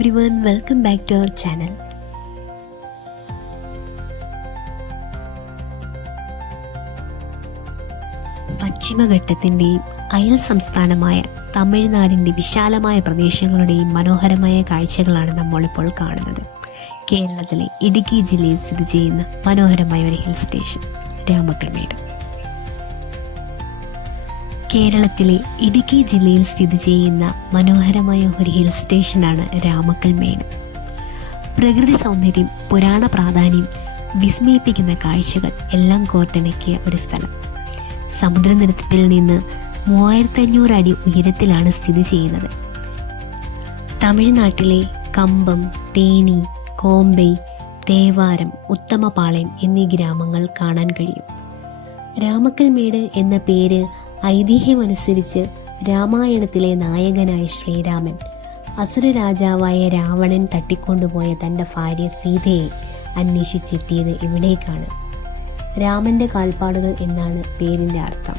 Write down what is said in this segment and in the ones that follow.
everyone, welcome back to our channel. പശ്ചിമഘട്ടത്തിൻ്റെയും അയൽ സംസ്ഥാനമായ തമിഴ്നാടിൻ്റെ വിശാലമായ പ്രദേശങ്ങളുടെയും മനോഹരമായ കാഴ്ചകളാണ് നമ്മളിപ്പോൾ കാണുന്നത്. കേരളത്തിലെ ഇടുക്കി ജില്ലയിൽ സ്ഥിതി ചെയ്യുന്ന മനോഹരമായ ഒരു ഹിൽ സ്റ്റേഷൻ രാമക്കൽമേട്. കേരളത്തിലെ ഇടുക്കി ജില്ലയിൽ സ്ഥിതി ചെയ്യുന്ന മനോഹരമായ ഒരു ഹിൽ സ്റ്റേഷനാണ് രാമക്കൽമേട്. പ്രകൃതി സൗന്ദര്യം, പുരാണ പ്രാധാന്യം, വിസ്മയിപ്പിക്കുന്ന കാഴ്ചകൾ എല്ലാം കോർത്തിണക്കിയ ഒരു സ്ഥലം. സമുദ്രനിരപ്പിൽ നിന്ന് 3500 അടി ഉയരത്തിലാണ് സ്ഥിതി ചെയ്യുന്നത്. തമിഴ്നാട്ടിലെ കമ്പം, തേനി, കോമ്പൈ, തേവാരം, ഉത്തമപാളയം എന്നീ ഗ്രാമങ്ങൾ കാണാൻ കഴിയും. രാമക്കൽമേട് എന്ന പേര് ഐതിഹ്യമനുസരിച്ച് രാമായണത്തിലെ നായകനായ ശ്രീരാമൻ അസുര രാജാവായ രാവണൻ തട്ടിക്കൊണ്ടുപോയ തൻ്റെ ഭാര്യ സീതയെ അന്വേഷിച്ചെത്തിയത് ഇവിടേക്കാണ്. രാമൻ്റെ കാൽപ്പാടുകൾ എന്നാണ് പേരിൻ്റെ അർത്ഥം.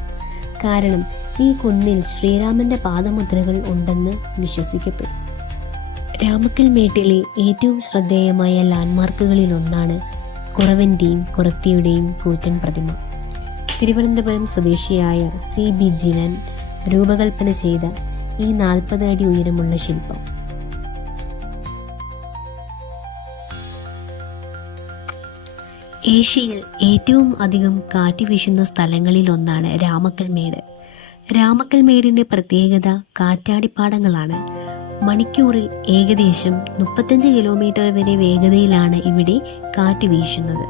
കാരണം ഈ കുന്നിൽ ശ്രീരാമൻ്റെ പാദമുദ്രകൾ ഉണ്ടെന്ന് വിശ്വസിക്കപ്പെടും. രാമക്കൽമേട്ടിലെ ഏറ്റവും ശ്രദ്ധേയമായ ലാൻഡ്മാർക്കുകളിലൊന്നാണ് കുറവൻ്റെയും കുറത്തിയുടെയും കൂറ്റൻ പ്രതിമ. തിരുവനന്തപുരം സ്വദേശിയായ CB ജിനൻ രൂപകൽപ്പന ചെയ്ത ഈ 40 അടി ഉയരമുള്ള ശില്പം ഏഷ്യയിൽ ഏറ്റവും അധികം കാറ്റ് വീശുന്ന സ്ഥലങ്ങളിലൊന്നാണ് രാമക്കൽമേട്. രാമക്കൽമേടിൻ്റെ പ്രത്യേകത കാറ്റാടിപ്പാടങ്ങളാണ്. മണിക്കൂറിൽ ഏകദേശം 35 കിലോമീറ്റർ വരെ വേഗതയിലാണ് ഇവിടെ കാറ്റ് വീശുന്നത്.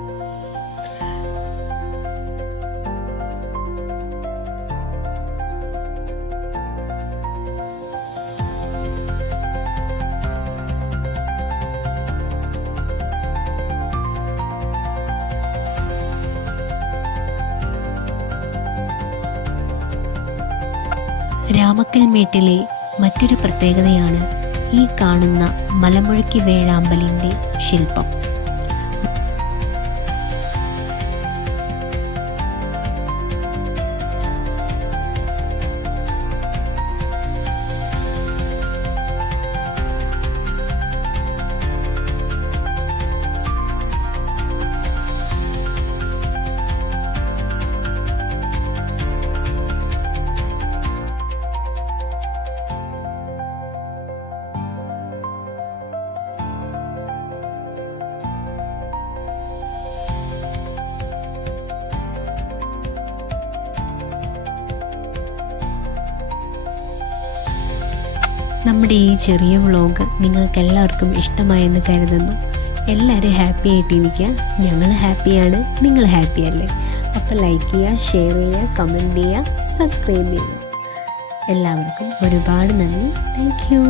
രാമക്കൽമേട്ടിലെ മറ്റൊരു പ്രത്യേകതയാണ് ഈ കാണുന്ന മലമുഴക്കി വേഴാമ്പലിൻ്റെ ശില്പം. നമ്മുടെ ഈ ചെറിയ വ്ളോഗ് നിങ്ങൾക്ക് എല്ലാവർക്കും ഇഷ്ടമായെന്ന് കരുതുന്നു. എല്ലാവരും ഹാപ്പി ആയിട്ടിരിക്കുക. ഞങ്ങൾ ഹാപ്പിയാണ്, നിങ്ങൾ ഹാപ്പിയല്ലേ? അപ്പോൾ ലൈക്ക് ചെയ്യുക, ഷെയർ ചെയ്യുക, കമൻറ്റ് ചെയ്യുക, സബ്സ്ക്രൈബ് ചെയ്യുക. എല്ലാവർക്കും ഒരുപാട് നന്ദി. Thank you.